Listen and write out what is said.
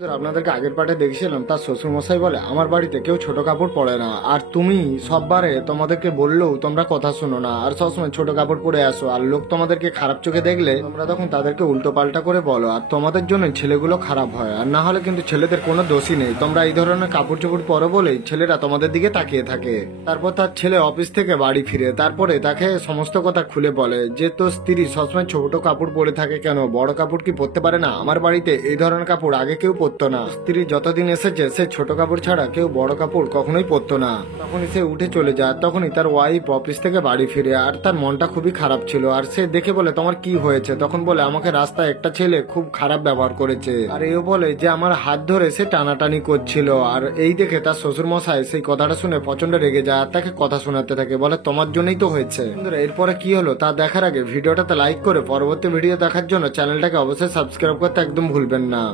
আপনাদেরকে আগের পার্টে দেখছিলাম তার শ্বশুর মশাই বলে আমার বাড়িতে কেউ ছোট কাপড় পরে না, আর তুমি সববারে তোমাদেরকে বললেও তোমরা কথা শুনো না, আর সবসময় ছোট কাপড় পরে আসো, আর লোক তোমাদেরকে খারাপ চোখে দেখলে তোমরা তখন তাদেরকে উল্টো পাল্টা করে বলো, আর তোমাদের জন্য ছেলেগুলো খারাপ হয়, আর না হলে কিন্তু ছেলেদের কোনো দোষই নেই, তোমরা এই ধরনের কাপড় চোপড় পরো বলেই ছেলেরা তোমাদের দিকে তাকিয়ে থাকে। তারপর তার ছেলে অফিস থেকে বাড়ি ফিরে তারপরে তাকে সমস্ত কথা খুলে বলে যে তোর স্ত্রী সবসময় ছোট কাপড় পরে থাকে কেন, বড় কাপড় কি পরতে পারে না? আমার বাড়িতে এই ধরনের কাপড় আগে কেউ পরতো না, স্ত্রী যতদিন এসেছে সে ছোট কাপড় ছাড়া কেউ বড় কাপড় কখনোই পরতো না। তখনই সে উঠে চলে যায়, তখনই তার ওয়াইফ অফিস থেকে বাড়ি ফিরে, আর তার মনটা খুবই খারাপ ছিল, আর সে দেখে বলে তোমার কি হয়েছে? তখন বলে আমাকে রাস্তায় একটা ছেলে খুব খারাপ ব্যবহার করেছে, আর এও বলে যে আমার হাত ধরে সে টানাটানি করছিল, আর এই দেখে তার শ্বশুর মশাই সেই কথাটা শুনে প্রচন্ড রেগে যায়, আর তাকে কথা শোনাতে থাকে, বলে তোমার জন্যই তো হয়েছে। বন্ধুরা, এরপরে কি হলো তা দেখার আগে ভিডিওটাতে লাইক করে পরবর্তী ভিডিও দেখার জন্য চ্যানেলটাকে অবশ্যই সাবস্ক্রাইব করতে একদম ভুলবেন না।